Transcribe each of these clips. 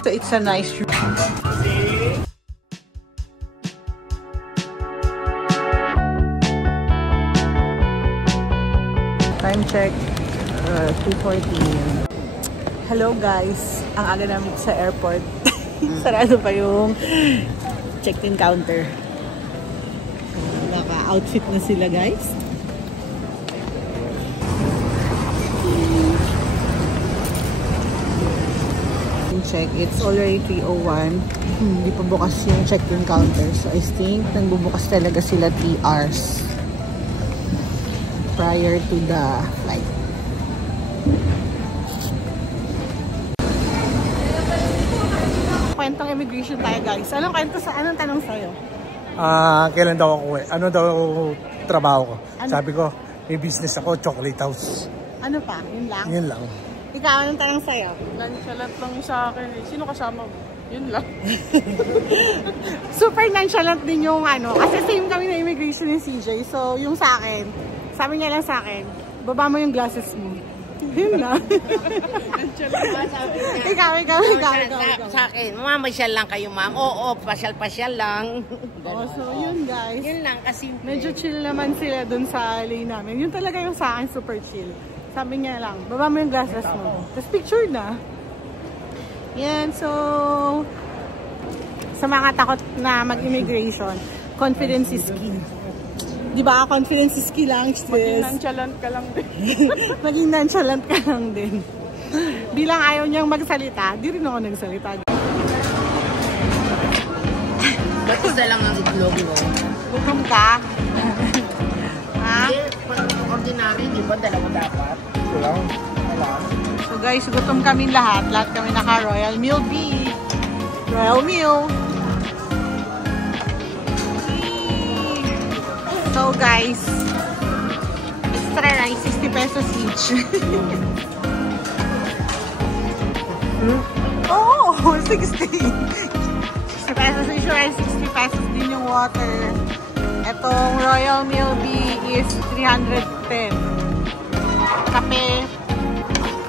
So it's a nice room. Time check, 2:14. Hello guys, ang aga namin sa airport. Sarado pa yung check-in counter. Naka-outfit na sila guys. Check, it's already 3:01. Hindi pa bukas yung check-in counter. So I think nagbubukas talaga sila 3 hours prior to the flight. Kwentong immigration tayo guys. Anong kwento anong tanong sa'yo? Kailan daw ako uwi? Ano daw trabaho ko? Ano? Sabi ko, may business ako, chocolate house. Ano pa? Yun lang? Yun lang. Ikaw, anong tanong sa'yo? Nonchalant lang sa akin eh. Sino kasama mo? Yun lang. Super nonchalant din yung ano. Kasi same kami na immigration ni CJ. So, yung sa akin, sabi niya lang sa akin, baba mo yung glasses mo. Yun lang. Ikaw. Sa akin, mamamasyal lang kayo ma'am. Oo, pasyal-pasyal lang. Oh, so yun guys. Yun lang kasi. Medyo chill naman sila dun sa lane namin. Yun talaga yung sa akin, super chill. Sabi niya lang, baba mo yung glasses mo. Tapos picture na. Yan, so sa mga takot na mag-immigration, confidence is key. Diba? Confidence is key lang. Maging nonchalant ka lang din. Maging nonchalant ka lang din. Bilang ayaw niyang magsalita, di rin ako nagsalita. Ba't isa lang ang itlog mo? Gutom ka? Ha? Ordinary, di ba? Dalawa dapat. Wala. So guys, gutom kami lahat. Lahat kami naka Royal Meal B. Royal Meal. So guys, extra rice, 60 pesos each. Oh, 60. 60 pesos each rice, 60 pesos din yung water. Etong Royal Meal B is 310. Kape,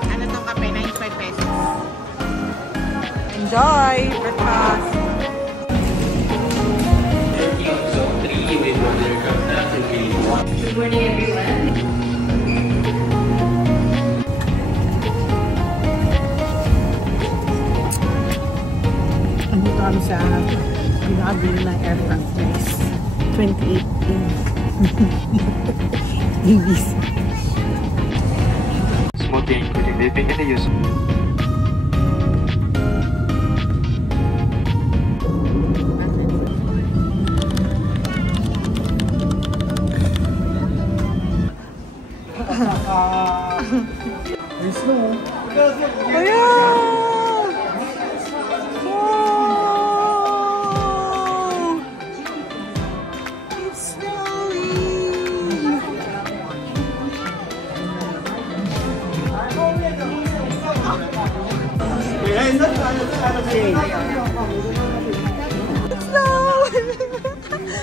ano tong kape? 95 pesos. Enjoy! Breakfast! Good morning everyone. Andito kami sa pinakabili ng Air France guys. 28 Davies. Smoking, including vaping and the use. May snow. Ayan!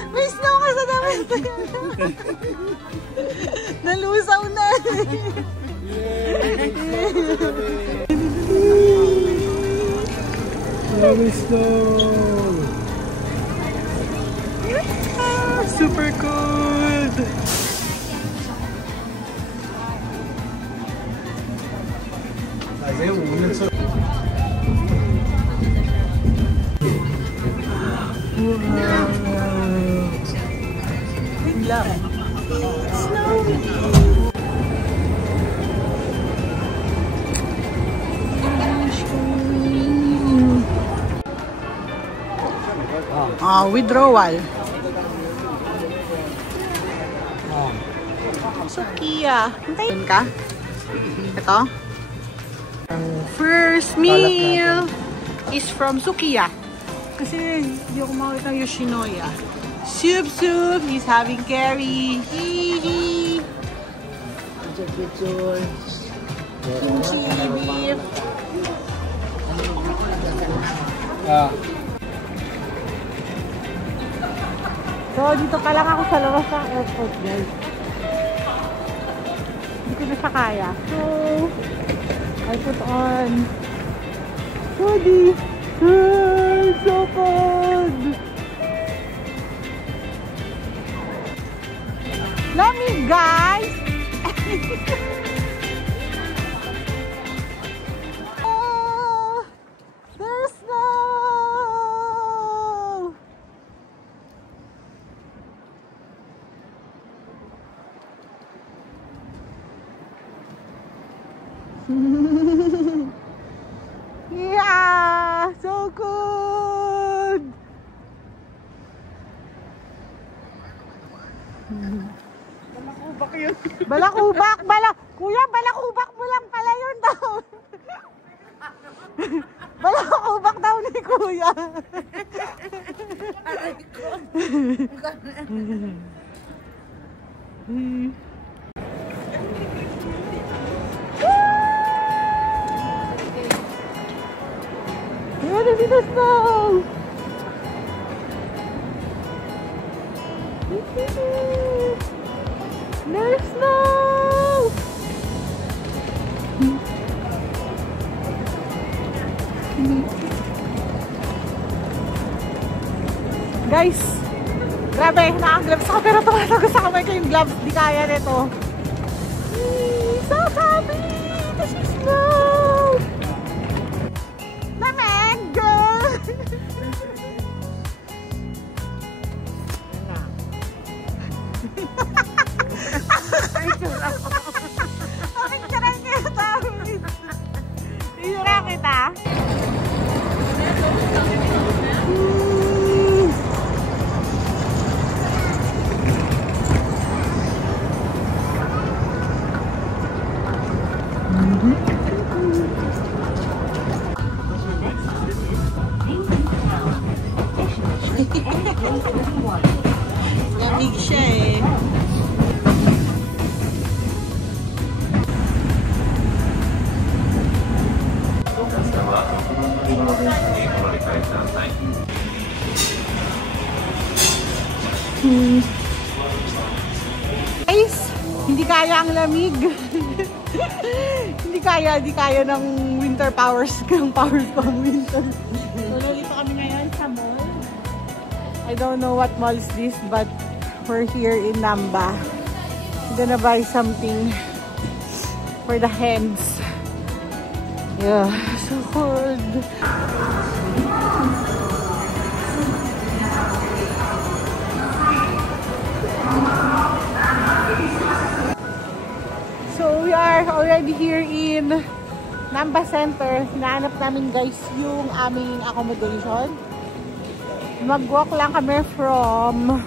May snow ka sa damit. Nalusaw na. May snow. Super cold. Bigla. Snowy. Withdrawal. Sukiya. Hintayin ka. Ito. First meal is from Sukiya. Kasi hindi ako makita yung Yoshinoya. Soup. He's having curry. Hihi. Kimchi beef. So, dito pa lang ako sa labas ng airport, guys. Hindi ko na siya kaya. So, I put on hoodie. It's so cold! Lamig, guys! Oh, there's snow! Yeah! So good! Balakubak yun. Balakubak! Kuya, balakubak mo lang pala yun daw! Balakubak daw ni Kuya! Where is the snow? There's snow! Guys, grabe, naka-gloves ako pero tumatago sa kamay ko yung gloves. Di kaya nito. So happy! This is snow! Lamig, girl! Picturean kita! Picturean kita! Lamig siya eh. Guys, hindi kaya ang lamig. Hindi kaya ng winter powers ng powers ko ang winter. So, dito kami ngayon sa mall. I don't know what mall is this, but we're here in Namba. I'm gonna buy something for the hens. Yeah, so cold. So we are already here in Namba Center. Hinahanap namin guys yung aming accommodation. Mag-walk lang kami from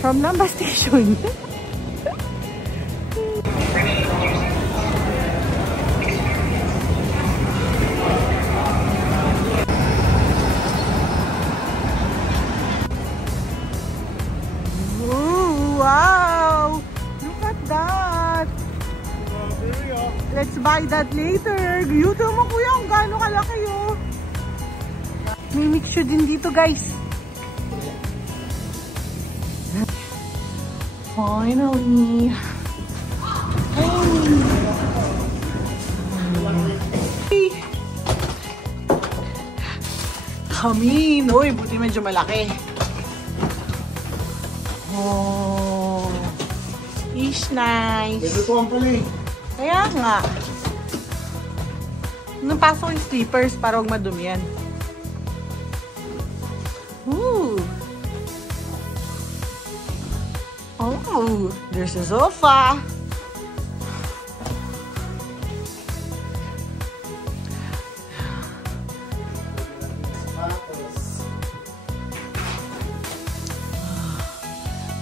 Namba Station. Wow! Look at that! Let's buy that later. Yuto mo kuya kung gaano kalaki oh. May mixture din dito guys. Finally. Hey. Kamin. Uy, buti medyo malaki. Oh. Is nice. Ito to ang pala eh. Kaya nga. Nung pasok yung sleepers para huwag madumi yan. Ooh. Oh, there's a sofa.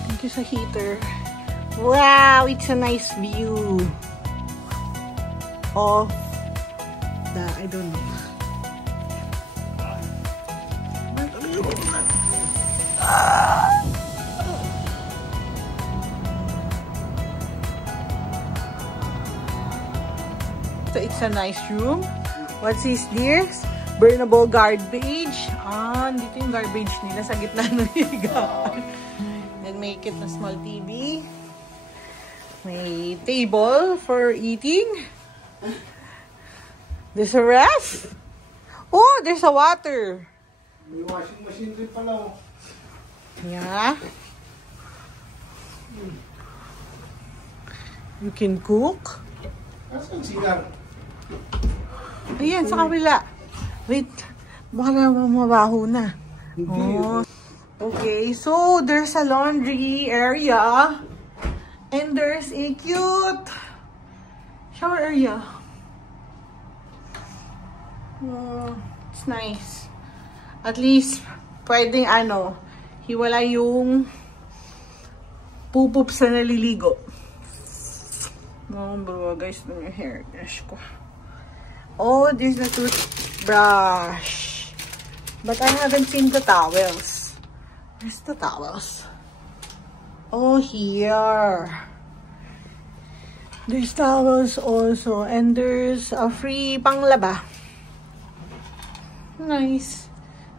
Thank you sa heater. Wow, it's a nice view. Oh, I don't know. So it's a nice room. What's this dear? Burnable garbage. Ah, dito yung garbage nila sa gitna ng higaan. Then make it a small TV. May table for eating. There's a ref. Oh, there's a water. May washing machine din pala. Yeah. You can cook. Nasaan sigar? Ayan, sa kabila. Wait. Baka naman mabaho na. Oh. Okay, so there's a laundry area. And there's a cute shower area. It's nice. At least, pwedeng hiwala yung pupup sa naliligo. Bro, guys, yung hairbrush ko. Oh, there's the toothbrush. But I haven't seen the towels. Where's the towels? Oh, here. There's towels also. And there's a free panglaba. Nice.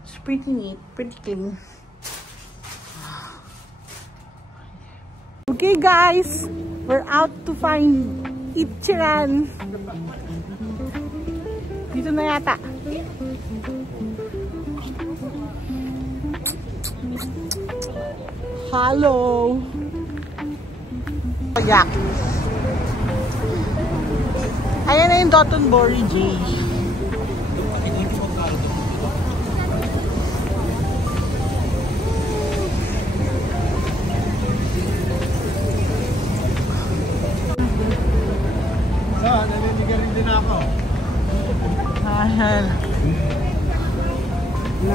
It's pretty neat. Pretty clean. Okay, guys. We're out to find Ichiran. Dito na yata. Hello. Yak. Ayan na yung Dotonbori J. Naninigarin din ako. Ayan.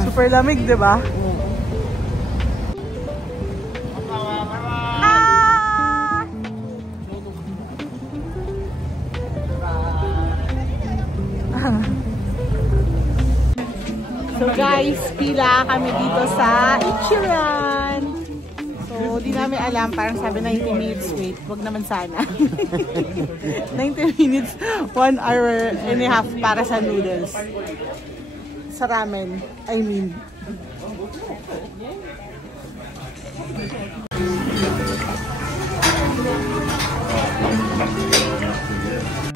Super lamig, di ba? So guys, pila kami dito sa Ichiran. So, di namin alam, parang sabi 90 minutes wait. Wag naman sana. 90 minutes, 1 hour and a half para sa noodles. Sa ramen, I mean.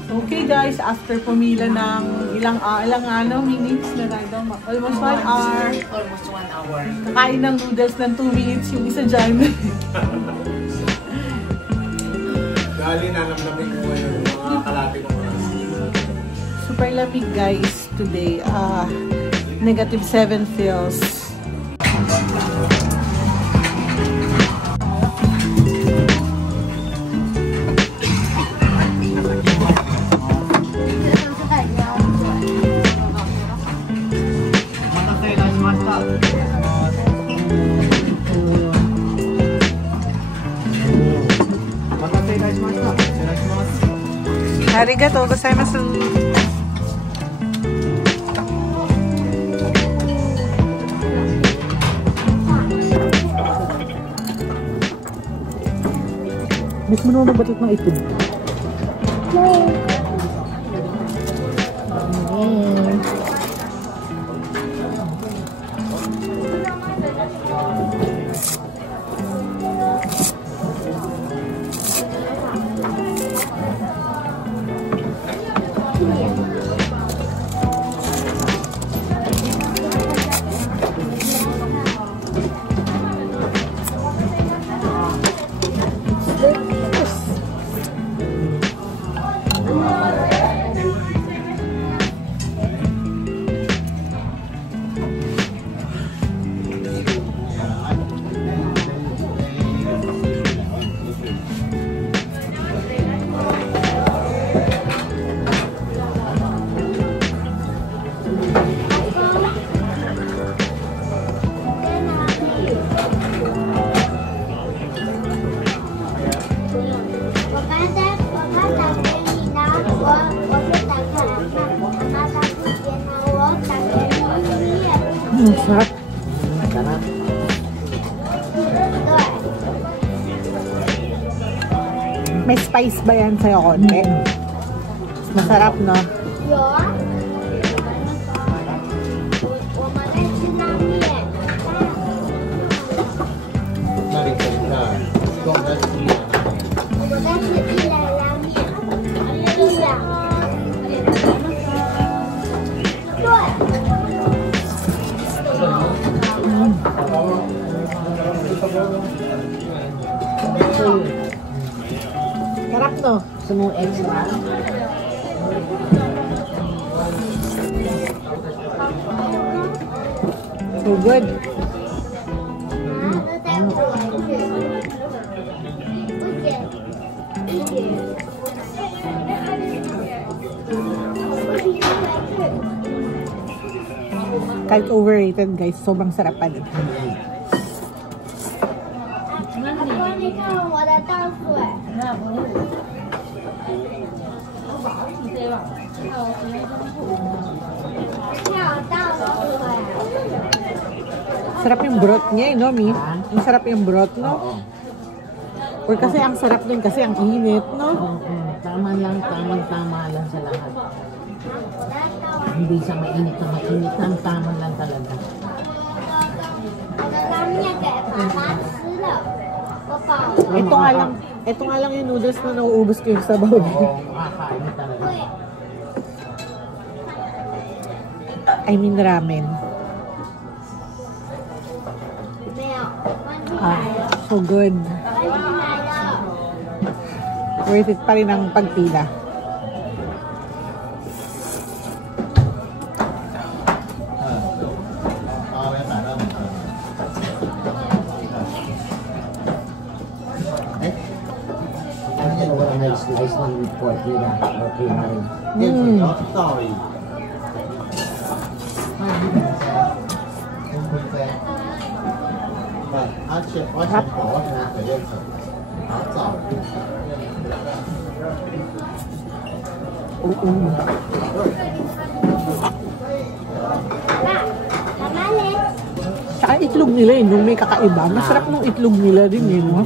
Okay guys, after pumila ng ilang minutes na tayo, almost 1 hour. Almost 1 hour. Kakain ng noodles ng 2 minutes yung isa dyan. Dali na namnamin ko ngayon mga kalapit ng oras. Super lamig guys today. -7 feels. Arigatou gozaimasu. Mas mo naman magbatot ng itlog. Sarap. Sarap. May spice ba yan sa'yo konti? Masarap, no? Sarap no? Gusto mo extra? So good. Kahit overrated guys, sobrang sarap pa din. Sarap yung broth niya, no, Mi? Ang sarap yung broth, no? Or kasi ang sarap din kasi ang init, no? Tama lang, tama lang sa lahat. Hindi sa mainit na mainit, tama lang talaga. Ito nga lang yung noodles na nauubos ko yung sabaw. Oo, makakain talaga. I mean ramen. So good. Worth it pa rin ang pagpila. Slice ng report nila. Okay na rin. Saka itlog nila yun, nung may kakaiba. Masarap nung itlog nila din yun, no?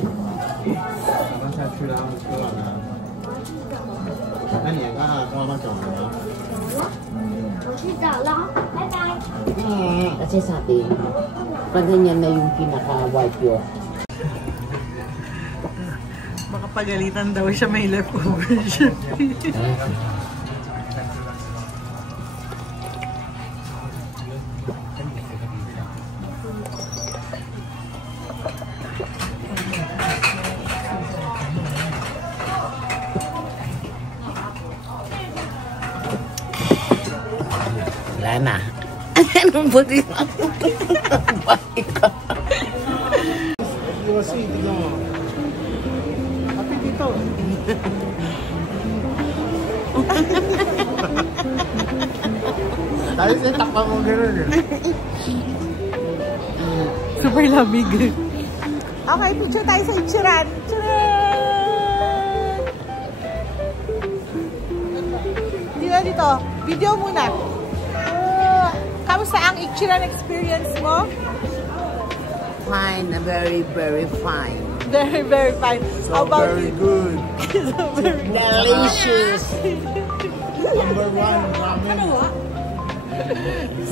Kasi sa atin, pag ganyan na yung pinaka-white yolk. Makapagalitan daw siya, may leftover siya. Wala na. Anong buti na? Kasi, tignan mo. Happy dito. Dahil sa takpa mo gano'n eh. Super lamig. Okay, picture tayo sa Ichiran. Dito. Video muna. Kamusta ang Ichiran experience mo? Fine, very, very fine. Very, very fine. How about Very you? good. So very Delicious. Number one ramen.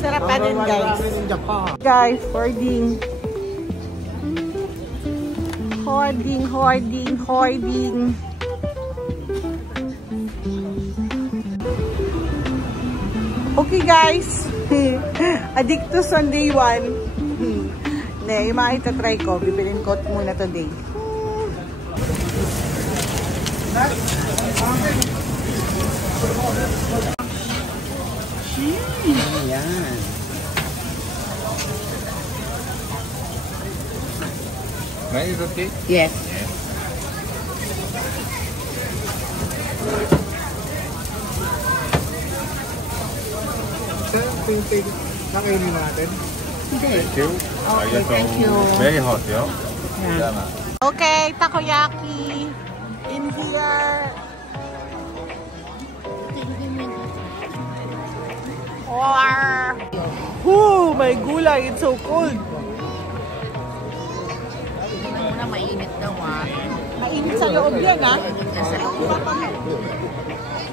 sarap pa din, Number one guys. ramen in Japan. Guys, hoarding. Hoarding. Okay guys, Addictus on day 1. Yung mga itatry ko, bibilin ko muna today. Ayan. Mine is okay? Yes. Ting-ting. Nakainin natin. Thank you. Okay, thank you. Very hot, yo. Yeah. Okay, takoyaki in here. Oh, my gulay, it's so cold. Muna mainit daw Mainit sa loob yan, ha?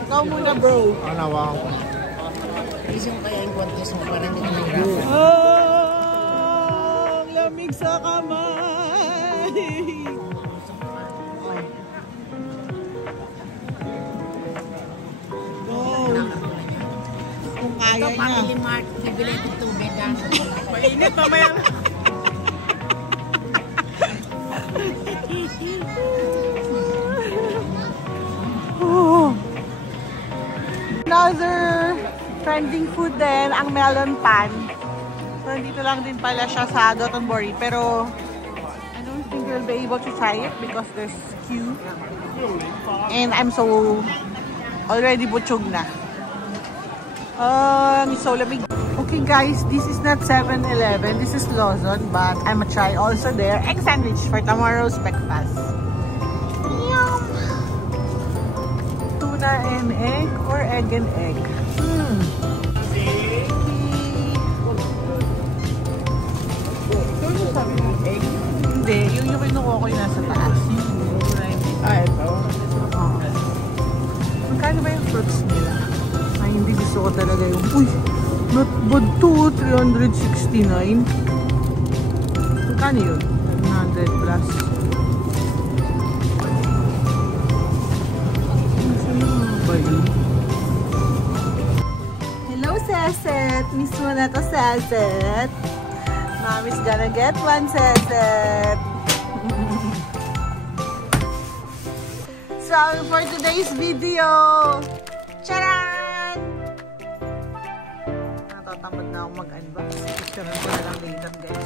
Ikaw muna, bro. Wow. Isip mo kaya yung kwantos mo para hindi mo. Ang lamig sa kamay. Go. Kung kaya niya. Family Mart, bibili ng tubig. Mainit mamaya. another trending food din, ang melon pan. So, dito lang din pala siya sa Dotonbori. Pero, I don't think we'll be able to try it because there's queue. And I'm so already butchog na. So lamig. Okay guys, this is not 7-Eleven. This is Lawson, but I'm gonna try also their egg sandwich for tomorrow's breakfast. Yum! Tuna and egg or egg and egg? Egg? Hindi, yung kinukuha ko yung nasa taas. Ito? Magkano ba yung fruits nila? Ay, hindi gusto ko talaga yung... Uy! Not bad to, 369. Magkano yun? 100 plus. Hello, Seset! Miss mo na to, Seset. Mommy's gonna get one, Seset. So, for today's video, charan! Natatamad na ako mag-unbox. Picture ko na lang later, guys.